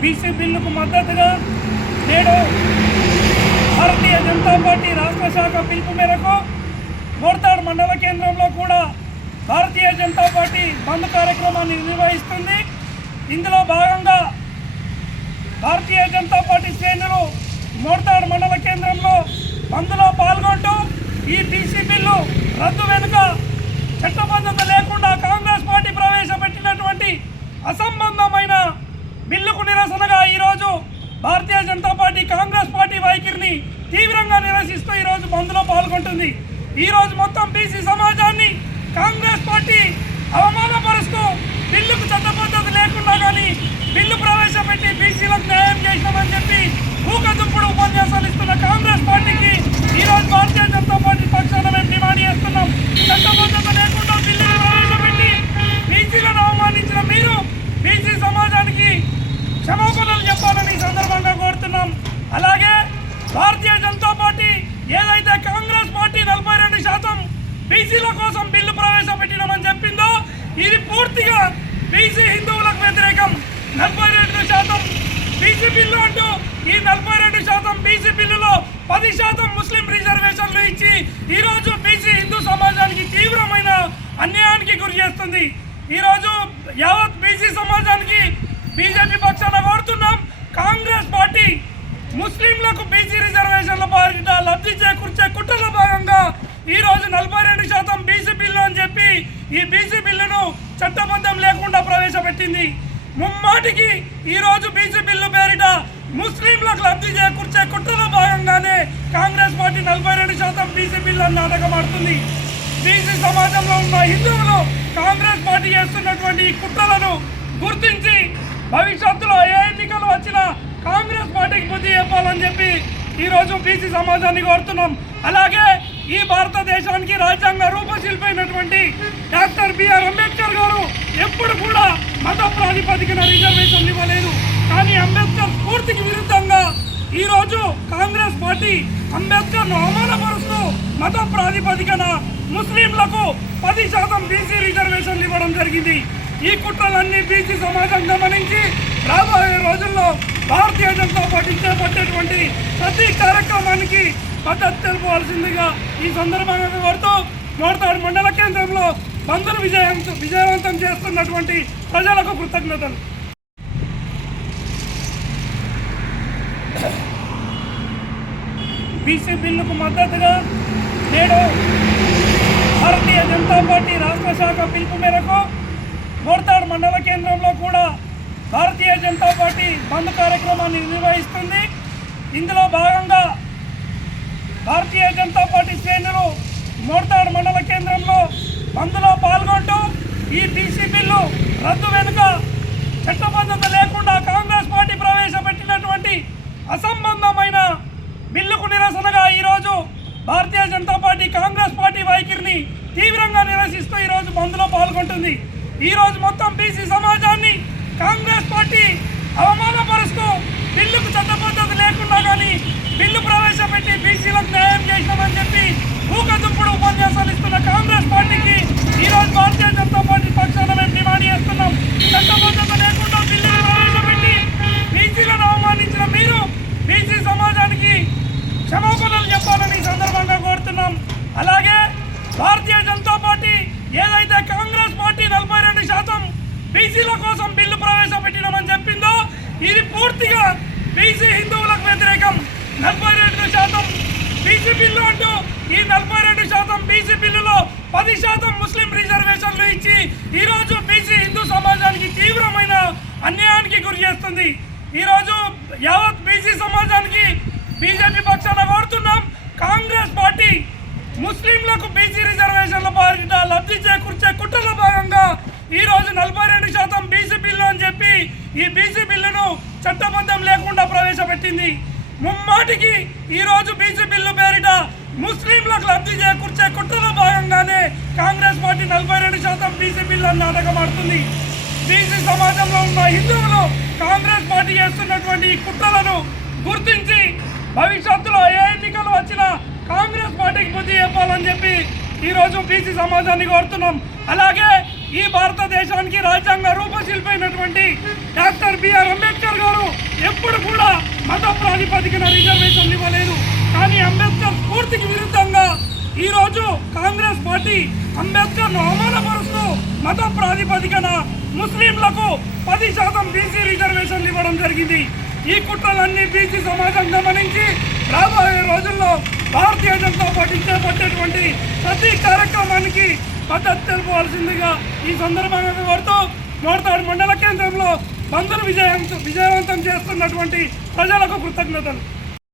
BC బిల్లుకు మద్దతుగా నేడు భారతీయ జనతా పార్టీ రాష్ట్ర శాఖ పిలుపు మేరకు మోర్తాడ్ మండల కేంద్రంలో కూడా భారతీయ జనతా పార్టీ బంద్ కార్యక్రమాన్ని నిర్వహిస్తుంది. ఇందులో భాగంగా భారతీయ జనతా పార్టీ శ్రేణులు మోర్తాడ్ మండల కేంద్రంలో బంద్లో పాల్గొంటూ ఈ బీసీ బిల్లు రద్దు వెనుక చట్టబద్ధత లేకుండా కాంగ్రెస్ పార్టీ ప్రవేశపెట్టినటువంటి అసంబంధమైన బిల్లుకు నిరసనగా ఈరోజు భారతీయ జనతా పార్టీ కాంగ్రెస్ పార్టీ వైఖరిని తీవ్రంగా నిరసిస్తూ ఈరోజు బంద్లో పాల్గొంటుంది. ఈరోజు మొత్తం బీసీ సమాజాన్ని కాంగ్రెస్ పార్టీ అవమానపరుస్తూ బిల్లుకు చట్టబద్ధత లేకుండా కానీ బిల్లు ప్రవేశపెట్టి బీసీలకు న్యాయం చేసినామని చెప్పి ఊకదుప్పు ఉపన్యాసాలు ఇస్తున్న కాంగ్రెస్ పార్టీకి ఈరోజు భారతీయ జనతా పార్టీ పక్షాన మేము డిమాండ్ చేస్తున్నాం చట్టబద్ధత లేకుండా బిల్లును ప్రవేశపెట్టి బీసీలను అవమానించిన మీరు బీసీ సమాజానికి క్షమాపణలు చెప్పాలని ఈ సందర్భంగా కోరుతున్నాం అలాగే భారతీయ జనతా పార్టీ ఏదైతే కాంగ్రెస్ పార్టీ నలభై రెండు శాతం బీసీల కోసం బిల్లు ప్రవేశపెట్టినామని చెప్పిందో ఇది పూర్తిగా బీసీ హిందువులకు వ్యతిరేకం. నలభై రెండు శాతం బీసీ బిల్లు అంటూ ఈ నలభై రెండు శాతం బీసీ బిల్లులో పది శాతం ముస్లిం రిజర్వేషన్లు ఇచ్చి ఈరోజు బీసీ హిందూ సమాజానికి తీవ్రమైన అన్యాయానికి గురి చేస్తుంది. ఈరోజు యావత్ బీసీ సమాజానికి బీజేపీ పక్షాన కోరుతున్నాం. కాంగ్రెస్ పార్టీ ముస్లింలకు బీసీ రిజర్వేషన్ల బారిట లబ్ధి చేకూర్చే కుట్రల భాగంగా ఈ రోజు నలభై రెండు శాతం ఈ బీసీ బిల్లును చట్టబద్ధం లేకుండా ప్రవేశపెట్టింది. ముమ్మాటికి ఈరోజు బీసీ బిల్లు పేరిట ముస్లింలకు లబ్ధి చేకూర్చే కుట్రలో భాగంగానే కాంగ్రెస్ పార్టీ నలభై రెండు శాతం బీసీ బిల్లు అని నాటకం ఆడుతుంది బీసీ సమాజంలో ఉన్న హిందువులు కాంగ్రెస్ పార్టీ చేస్తున్నటువంటి ఈ కుట్రలను గుర్తించి భవిష్యత్తులో ఏ ఎన్నికలు వచ్చినా కాంగ్రెస్ పార్టీకి బుద్ధి చెప్పాలని చెప్పి ఈరోజు బీసీ సమాజాన్ని కోరుతున్నాం. అలాగే ఈ భారతదేశానికి రాజ్యాంగ రూపశిల్పైనటువంటి డాక్టర్ బిఆర్ అంబేద్కర్ గారు ఎప్పుడు కూడా మత ప్రాతిపదికన రిజర్వేషన్ ఇవ్వలేదు. కానీ అంబేద్కర్ స్ఫూర్తికి విరుద్ధంగా ఈరోజు కాంగ్రెస్ పార్టీ అంబేద్కర్ను అవమానపరుస్తూ మత ప్రాతిపదికన ముస్లింలకు పది శాతం బీసీ రిజర్వేషన్లు ఇవ్వడం జరిగింది. ఈ కుట్రలన్నీ బీసీ సమాజం గమనించి రాబోయే రోజుల్లో భారతీయ జనతా పార్టీ చేపట్టేటువంటి ప్రతి కార్యక్రమానికి మద్దతు తెలుపవలసిందిగా ఈ సందర్భంగా కోరుతూ మోడతాడు మండల కేంద్రంలో బంధును విజయవంతం విజయవంతం చేస్తున్నటువంటి ప్రజలకు కృతజ్ఞతలు. బీసీ బిల్లుకు మద్దతుగా నేడు భారతీయ జనతా పార్టీ రాష్ట్ర శాఖ పిలుపు మేరకు మోర్తాడ్ మండల కేంద్రంలో కూడా భారతీయ జనతా పార్టీ బంద్ కార్యక్రమాన్ని నిర్వహిస్తుంది. ఇందులో భాగంగా భారతీయ జనతా పార్టీ శ్రేణులు మోర్తాడ్ మండల కేంద్రంలో బంద్లో పాల్గొంటూ ఈ బీసీ బిల్లు రద్దు వెనుక చట్టబద్ధత లేకుండా కాంగ్రెస్ పార్టీ ప్రవేశపెట్టినటువంటి అసంబంధమైన బిల్లుకు నిరసనగా ఈరోజు భారతీయ జనతా పార్టీ కాంగ్రెస్ పార్టీ వైఖరిని తీవ్రంగా నిరసిస్తూ ఈరోజు బంద్లో పాల్గొంటుంది. ఈరోజు మొత్తం బీసీ సమాజాన్ని కాంగ్రెస్ పార్టీ అవమానపరుస్తూ బిల్లుకు చట్టబద్ధత లేకుండా కానీ బిల్లు ప్రవేశపెట్టి బీసీలకు న్యాయం చేసినామని చెప్పి ఊకదుప్పుడు ఉపన్యాసాలు ఇస్తున్న కాంగ్రెస్ పార్టీకి ఈరోజు భారతీయ జనతా పార్టీ పక్షాన మేము డిమాండ్ చేస్తున్నాం చట్టబద్ధత లేకుండా బిల్లును ప్రవేశపెట్టి బీసీలను అవమానించిన మీరు బీసీ సమాజానికి క్షమాపణలు చెప్పాలని ఈ సందర్భంగా కోరుతున్నాం అలాగే భారతీయ జనతా పార్టీ ఏదైతే కాంగ్రెస్ పార్టీ నలభై రెండు శాతం బీసీల కోసం బిల్లు ప్రవేశపెట్టినామని చెప్పిందో ఇది పూర్తిగా బీసీ హిందువులకు వ్యతిరేకం. నలభై రెండు శాతం బీసీ బిల్లు అంటూ ఈ నలభై రెండు శాతం బీసీ బిల్లులో పది శాతం ముస్లిం రిజర్వేషన్లు ఇచ్చి ఈరోజు బీసీ హిందూ సమాజానికి తీవ్రమైన అన్యాయానికి గురి చేస్తుంది. ఈరోజు యావత్ బీసీ సమాజానికి బీజేపీ పక్షాన కోరుతున్నాం. కాంగ్రెస్ పార్టీ ముస్లింలకు బీసీ రిజర్వేషన్ల బారిట లబ్ధి చేకూర్చే కుట్రలో భాగంగా ఈ రోజు నలభై రెండు శాతం బీసీ బిల్లు అని చెప్పి ఈ బీసీ బిల్లును పెట్టింది. ముమ్మాటికి ఈరోజు రోజు బీసీ బిల్లు పేరిట ముస్లింలకు లబ్ధి చేకూర్చే కుట్రలో భాగంగానే కాంగ్రెస్ పార్టీ నలభై రెండు శాతం బీసీ బిల్లు అని బీసీ సమాజంలో ఉన్న హిందువులు కాంగ్రెస్ పార్టీ చేస్తున్నటువంటి కుట్రలను గుర్తించి భవిష్యత్తులో ఏ ఎన్నికలు వచ్చినా కాంగ్రెస్ పార్టీకి బుద్ధి చెప్పాలని చెప్పి ఈరోజు బీసీ సమాజాన్ని కోరుతున్నాం. అలాగే ఈ భారతదేశానికి రాజ్యాంగ రూపశిల్పి అయినటువంటి డాక్టర్ బిఆర్ అంబేద్కర్ గారు ఎప్పుడు కూడా మత ప్రాతిపదికన రిజర్వేషన్లు ఇవ్వలేదు. కానీ అంబేద్కర్ స్ఫూర్తికి విరుద్ధంగా ఈరోజు కాంగ్రెస్ పార్టీ అంబేద్కర్ను అవమానపరుస్తూ మత ప్రాతిపదికన ముస్లింలకు పది శాతం బీసీ రిజర్వేషన్లు ఇవ్వడం జరిగింది. ఈ కుట్రలన్నీ బీసీ సమాజం గమనించి రాబోయే రోజుల్లో భారతీయ జనతా పార్టీ చేపట్టేటువంటి ప్రతి కార్యక్రమానికి మద్దతు తెలుపవలసిందిగా ఈ సందర్భంగా కోరుతూ మోడతాడు మండల కేంద్రంలో బంధులు విజయవంతం విజయవంతం చేస్తున్నటువంటి ప్రజలకు కృతజ్ఞతలు.